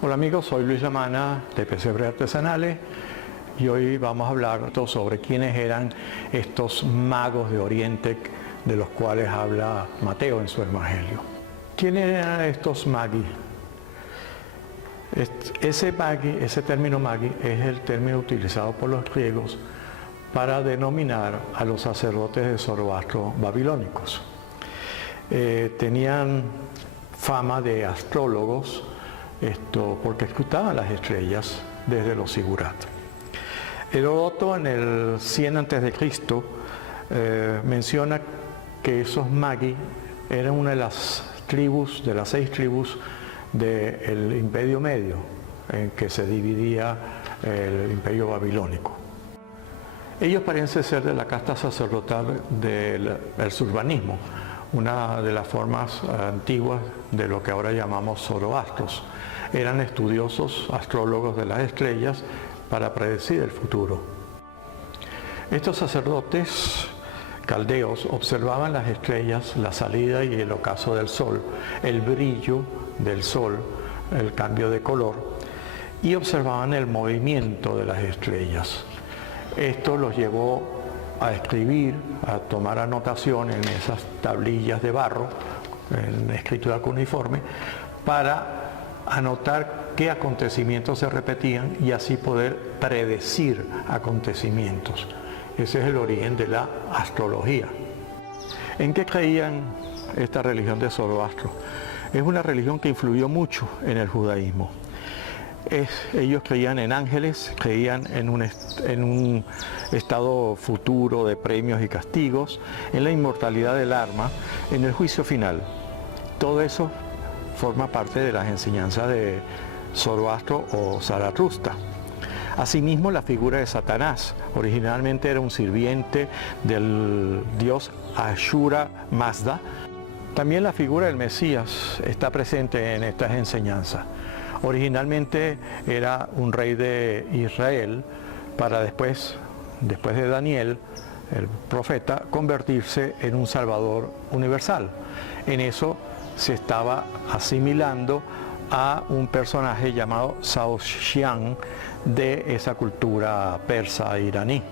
Hola amigos, soy Luis Lamana de Pesebre Artesanales y hoy vamos a hablar sobre quiénes eran estos magos de Oriente de los cuales habla Mateo en su Evangelio. ¿Quiénes eran estos magi? Ese término magi es el término utilizado por los griegos para denominar a los sacerdotes de Zoroastro babilónicos. Tenían fama de astrólogos, porque escrutaban las estrellas desde los sigurat. Heródoto en el 100 a.C. Menciona que esos magi eran una de las tribus, de las 6 tribus del Imperio Medio, en que se dividía el Imperio Babilónico. Ellos parecen ser de la casta sacerdotal del zurbanismo, una de las formas antiguas de lo que ahora llamamos zoroastros. Eran estudiosos, astrólogos de las estrellas para predecir el futuro. Estos sacerdotes caldeos observaban las estrellas, la salida y el ocaso del sol, el brillo del sol, el cambio de color, y observaban el movimiento de las estrellas. Esto los llevó a escribir, a tomar anotación en esas tablillas de barro, en escritura cuneiforme, para anotar qué acontecimientos se repetían y así poder predecir acontecimientos. Ese es el origen de la astrología. ¿En qué creían esta religión de Zoroastro? Es una religión que influyó mucho en el judaísmo. Ellos creían en ángeles, creían en un estado futuro de premios y castigos, en la inmortalidad del alma, en el juicio final. Todo eso forma parte de las enseñanzas de Zoroastro o Zaratustra. Asimismo, la figura de Satanás originalmente era un sirviente del dios Ashura Mazda. También la figura del Mesías está presente en estas enseñanzas. Originalmente era un rey de Israel para después de Daniel, el profeta, convertirse en un salvador universal. En eso se estaba asimilando a un personaje llamado Saoshyant de esa cultura persa iraní.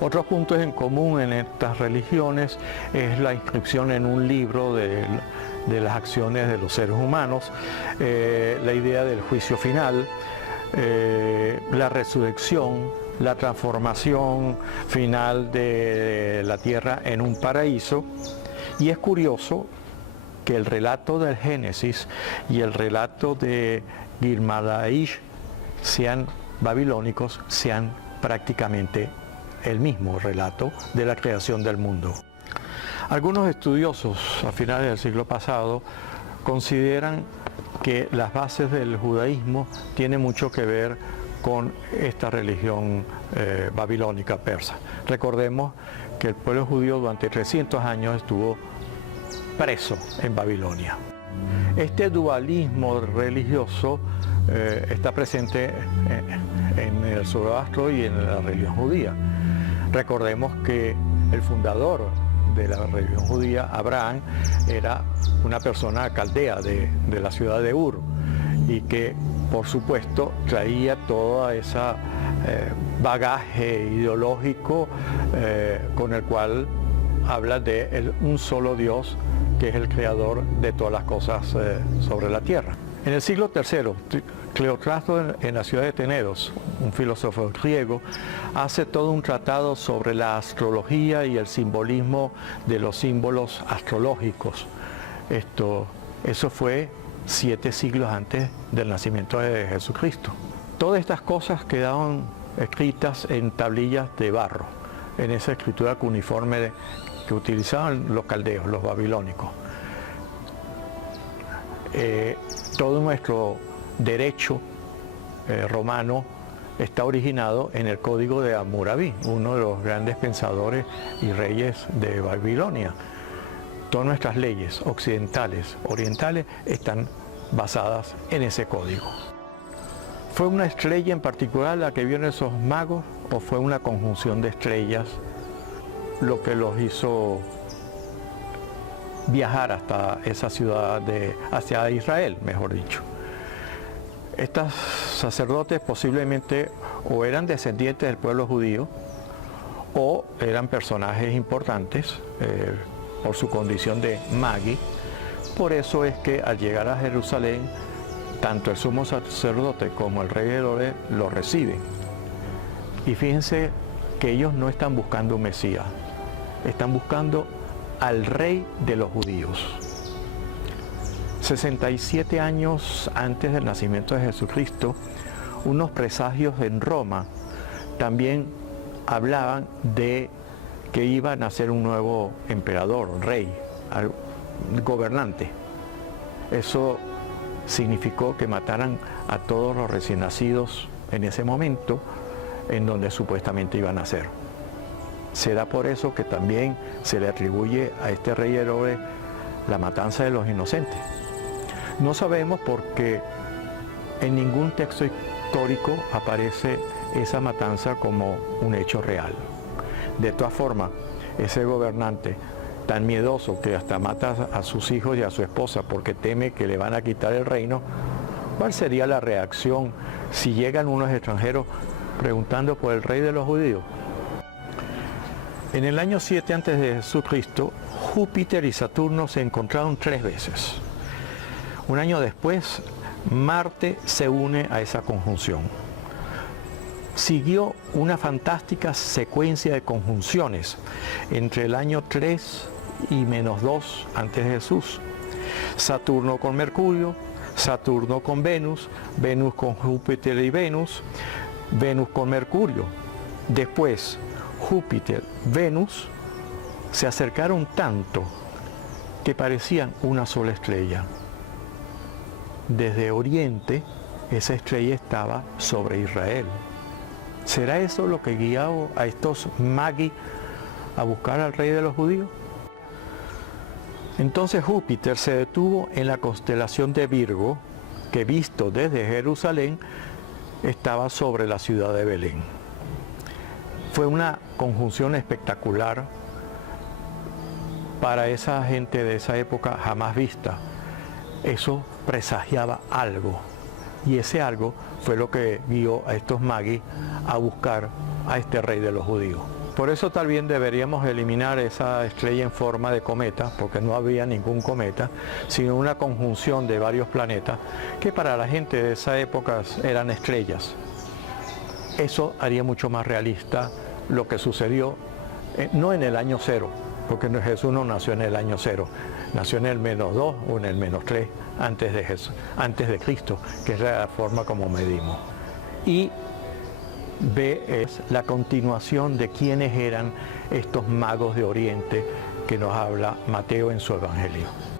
Otros puntos en común en estas religiones es la inscripción en un libro de las acciones de los seres humanos, la idea del juicio final, la resurrección, la transformación final de la tierra en un paraíso. Y es curioso que el relato del Génesis y el relato de Gilgamesh sean babilónicos, sean prácticamente el mismo relato de la creación del mundo. Algunos estudiosos a finales del siglo pasado consideran que las bases del judaísmo tienen mucho que ver con esta religión babilónica persa. Recordemos que el pueblo judío durante 300 años estuvo preso en Babilonia. Este dualismo religioso está presente en el Zoroastro y en la religión judía. Recordemos que el fundador de la religión judía, Abraham, era una persona caldea de la ciudad de Ur y que, por supuesto, traía toda esa bagaje ideológico con el cual habla de un solo Dios que es el creador de todas las cosas sobre la tierra. En el siglo III, Cleostrato en la ciudad de Tenedos, un filósofo griego, hace todo un tratado sobre la astrología y el simbolismo de los símbolos astrológicos. Eso fue 7 siglos antes del nacimiento de Jesucristo. Todas estas cosas quedaron escritas en tablillas de barro, en esa escritura cuneiforme que utilizaban los caldeos, los babilónicos. Todo nuestro derecho romano está originado en el Código de Hammurabi, uno de los grandes pensadores y reyes de Babilonia. Todas nuestras leyes occidentales, orientales, están basadas en ese código. ¿Fue una estrella en particular la que vieron esos magos o fue una conjunción de estrellas lo que los hizo viajar hasta esa ciudad, hacia Israel, mejor dicho? Estos sacerdotes posiblemente o eran descendientes del pueblo judío o eran personajes importantes por su condición de magi. Por eso es que al llegar a Jerusalén, tanto el sumo sacerdote como el rey Herodes lo reciben. Y fíjense que ellos no están buscando un Mesías, están buscando al rey de los judíos. 67 años antes del nacimiento de Jesucristo, unos presagios en Roma también hablaban de que iba a nacer un nuevo emperador, rey, gobernante. Eso significó que mataran a todos los recién nacidos en ese momento en donde supuestamente iban a nacer. Será por eso que también se le atribuye a este rey Herodes la matanza de los inocentes. No sabemos porque en ningún texto histórico aparece esa matanza como un hecho real. De todas formas, ese gobernante tan miedoso que hasta mata a sus hijos y a su esposa porque teme que le van a quitar el reino, ¿cuál sería la reacción si llegan unos extranjeros preguntando por el rey de los judíos? En el año 7 antes de Jesucristo, Júpiter y Saturno se encontraron 3 veces. Un año después, Marte se une a esa conjunción. Siguió una fantástica secuencia de conjunciones entre el año 3 y -2 antes de Jesús. Saturno con Mercurio, Saturno con Venus, Venus con Júpiter y Venus, Venus con Mercurio. Después, Júpiter, Venus se acercaron tanto que parecían una sola estrella. Desde Oriente, esa estrella estaba sobre Israel. ¿Será eso lo que guió a estos magi a buscar al rey de los judíos? Entonces Júpiter se detuvo en la constelación de Virgo, que visto desde Jerusalén, estaba sobre la ciudad de Belén. Fue una conjunción espectacular para esa gente de esa época jamás vista. Eso presagiaba algo, y ese algo fue lo que guió a estos magis a buscar a este rey de los judíos. Por eso también deberíamos eliminar esa estrella en forma de cometa, porque no había ningún cometa, sino una conjunción de varios planetas que para la gente de esa época eran estrellas. Eso haría mucho más realista lo que sucedió, no en el año 0, porque Jesús no nació en el año 0, nació en el -2 o en el -3 antes de Cristo, que es la forma como medimos. Y B es la continuación de quiénes eran estos magos de Oriente que nos habla Mateo en su Evangelio.